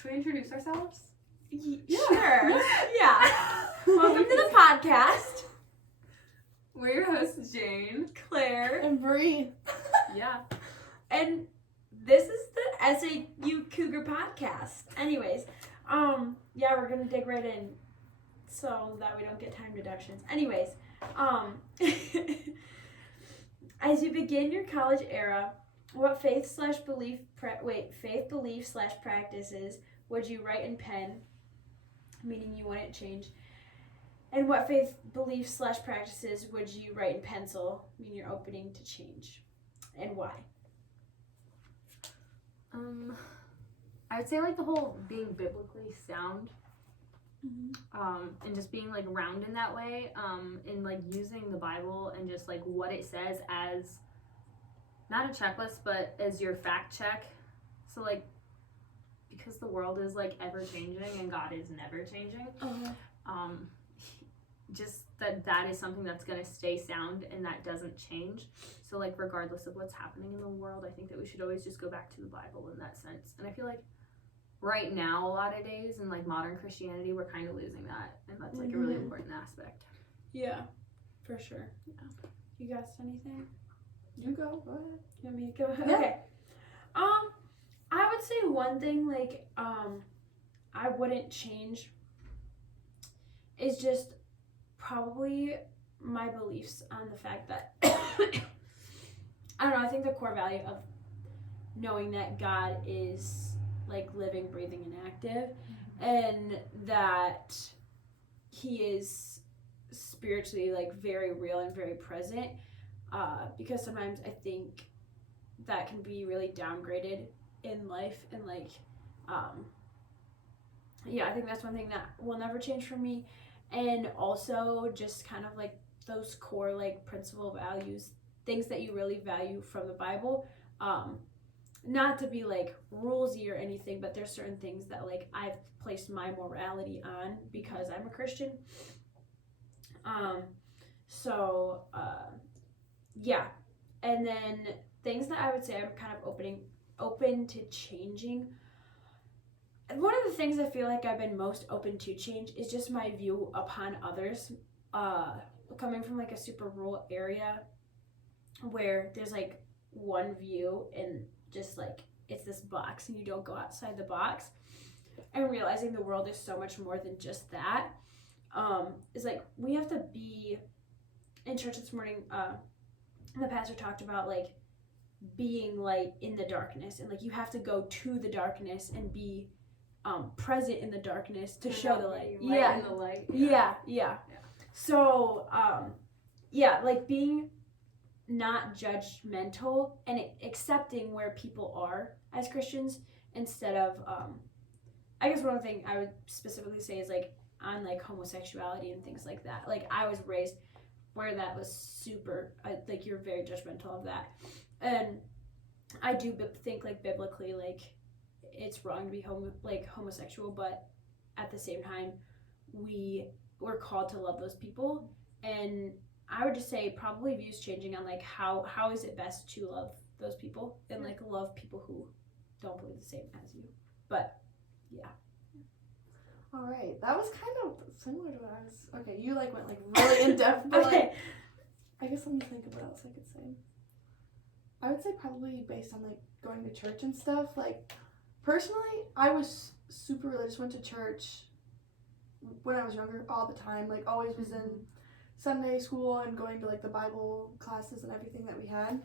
Should we introduce ourselves? Sure. Yeah. Welcome to the podcast. We're your hosts, Jane, Claire, and Bree. Yeah. And this is the SAU Cougar podcast. Anyways, yeah, we're gonna dig right in so that we don't get time deductions. Anyways, as you begin your college era, what faith/beliefs/practices would you write in pen, meaning you wouldn't change? And what faith beliefs/practices would you write in pencil, meaning you're opening to change? And why? I would say like the whole being biblically sound, and just being like round in that way, and like using the Bible and just like what it says as not a checklist, but as your fact check. So like, because the world is like ever changing and God is never changing, just that is something that's going to stay sound and that doesn't change. So like, regardless of what's happening in the world, I think that we should always just go back to the Bible in that sense. And I feel like right now, a lot of days in like modern Christianity, we're kind of losing that, and that's like a really important aspect. Yeah, for sure. Yeah. You guys anything? You go ahead. You want me to go? Yeah. Okay. I would say one thing like I wouldn't change is just probably my beliefs on the fact that I don't know, I think the core value of knowing that God is like living, breathing, and active, and that he is spiritually like very real and very present, because sometimes I think that can be really downgraded in life, and like I think that's one thing that will never change for me. And also just kind of like those core like principle values, things that you really value from the Bible, not to be like rulesy or anything, but there's certain things that like I've placed my morality on because I'm a Christian. And then things that I would say I'm kind of open to changing. One of the things I feel like I've been most open to change is just my view upon others. Coming from like a super rural area where there's like one view and just like it's this box and you don't go outside the box, and realizing the world is so much more than just that, is like we have to be in church this morning. The pastor talked about like being light in the darkness, and like you have to go to the darkness and be present in the darkness to show the light. In the light. Yeah. So like being not judgmental and accepting where people are as Christians, instead of I guess one thing I would specifically say is like on like homosexuality and things like that. Like I was raised where that was super like you're very judgmental of that, and I do think like biblically like it's wrong to be homosexual, but at the same time we're called to love those people. And I would just say probably views changing on like how is it best to love those people and like love people who don't believe the same as you. But yeah. All right, that was kind of similar to what I was. Okay, you like went like really in depth, but Okay. like I guess let me think of what else I could say. I would say probably based on like going to church and stuff. Like personally, I was super religious. Went to church when I was younger all the time. Like always was in Sunday school and going to like the Bible classes and everything that we had.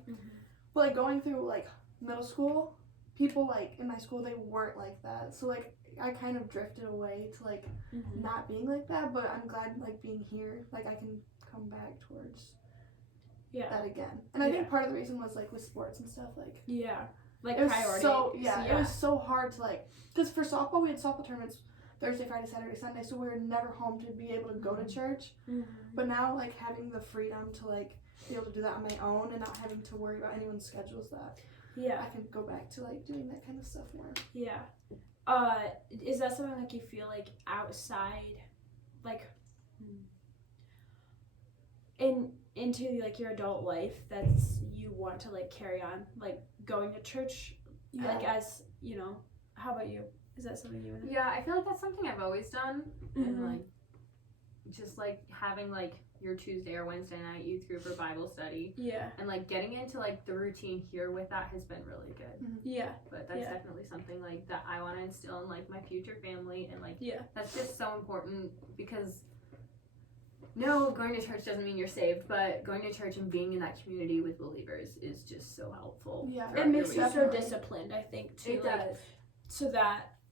But like going through like middle school, people like in my school, they weren't like that. So like I kind of drifted away to like not being like that. But I'm glad like being here, like I can come back towards that again. And I think part of the reason was like with sports and stuff, like like it priority. So it was so hard to like, because for softball we had softball tournaments Thursday, Friday, Saturday, Sunday, so we were never home to be able to go to church. But now like having the freedom to like be able to do that on my own and not having to worry about anyone's schedules, that I can go back to like doing that kind of stuff more. Is that something like you feel like outside, like into like your adult life that's you want to like carry on, like going to church, like as you know? How about you? Is that something you want to? Yeah, I feel like that's something I've always done, and Mhm. like, just like having like your Tuesday or Wednesday night youth group or Bible study, Yeah. and like getting into like the routine here with that has been really good. Yeah. But that's Yeah. definitely something like that I want to instill in like my future family, and like Yeah. that's just so important because no, going to church doesn't mean you're saved, but going to church and being in that community with believers is just so helpful. Yeah. throughout It your makes you week. so disciplined, I think, too. It like, does. So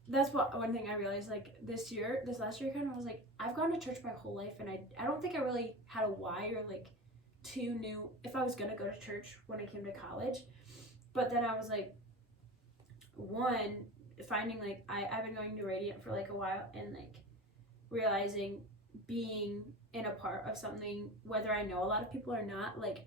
that's what one thing I realized, like, this last year kind of, I was like, I've gone to church my whole life, and I don't think I really had a why or like knew if I was gonna go to church when I came to college. But then I was like, one, finding like I've been going to Radiant for like a while, and like realizing being in a part of something, whether I know a lot of people or not, like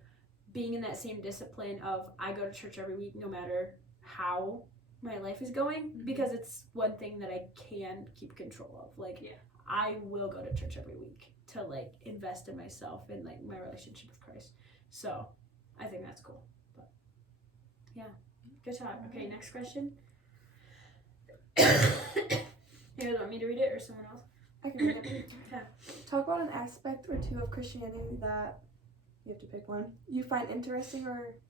being in that same discipline of I go to church every week no matter how my life is going, because it's one thing that I can keep control of. Like, I will go to church every week to like invest in myself and like my relationship with Christ. So I think that's cool. But yeah, good talk. Okay, next question. You guys want me to read it or someone else? I can read it. Okay. Talk about an aspect or two of Christianity that you have to pick one. You find interesting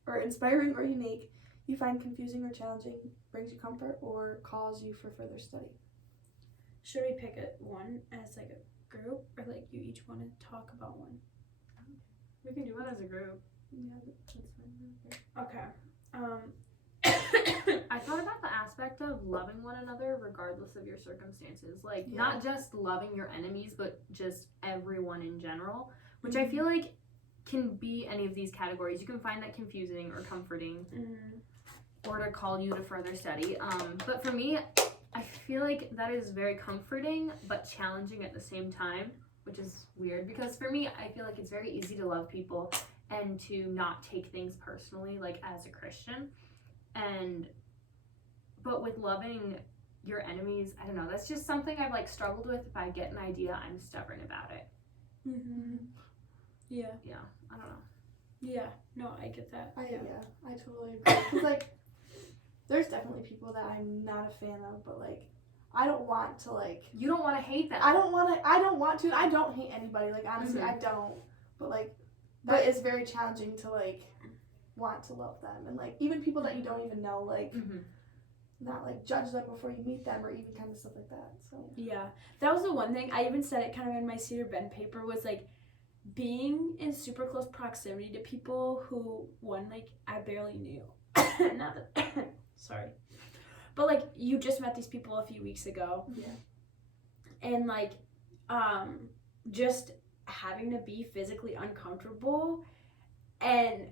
or inspiring or unique. You find confusing or challenging, brings you comfort, or calls you for further study. Should we pick one as like a group, or like you each want to talk about one? We can do it as a group. Yeah, that's fine. Okay. I thought about the aspect of loving one another regardless of your circumstances. Like, Yeah. not just loving your enemies, but just everyone in general, which I feel like can be any of these categories. You can find that confusing or comforting, or to call you to further study. But for me, I feel like that is very comforting, but challenging at the same time, which is weird because for me, I feel like it's very easy to love people and to not take things personally, like as a Christian. But with loving your enemies, I don't know, that's just something I've like struggled with. If I get an idea, I'm stubborn about it. Yeah. Yeah, I don't know. Yeah. No, I get that. I totally agree. Because like, there's definitely people that I'm not a fan of, but like, I don't want to like. You don't want to hate them. I don't want to. I don't hate anybody. Like, honestly, I don't. But like, but it's very challenging to like want to love them, and like even people that you don't even know, like. Not like judge them before you meet them or even kind of stuff like that. So yeah, that was the one thing I even said it kind of in my Cedar Bend paper, was like being in super close proximity to people who like I barely knew. Not that sorry, but like you just met these people a few weeks ago. Yeah. And like just having to be physically uncomfortable and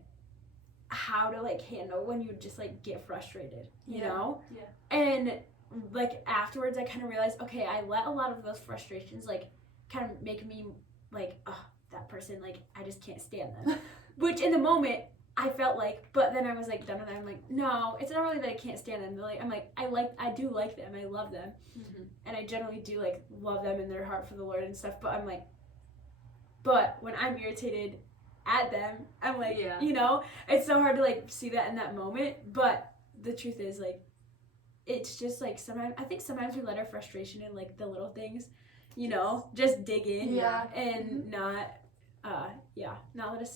how to like handle when you just like get frustrated, you know? Yeah. And like afterwards I kind of realized, okay, I let a lot of those frustrations like kind of make me like, oh, that person, like I just can't stand them. Which in the moment I felt like, but then I was like done with it. I'm like, no, it's not really that I can't stand them. Like, I'm like, I do like them. I love them. And I generally do like love them in their heart for the Lord and stuff. But I'm like, but when I'm irritated at them, I'm like, you know, it's so hard to like see that in that moment. But the truth is like, it's just like sometimes we let our frustration in like the little things, you know, just dig in and not let us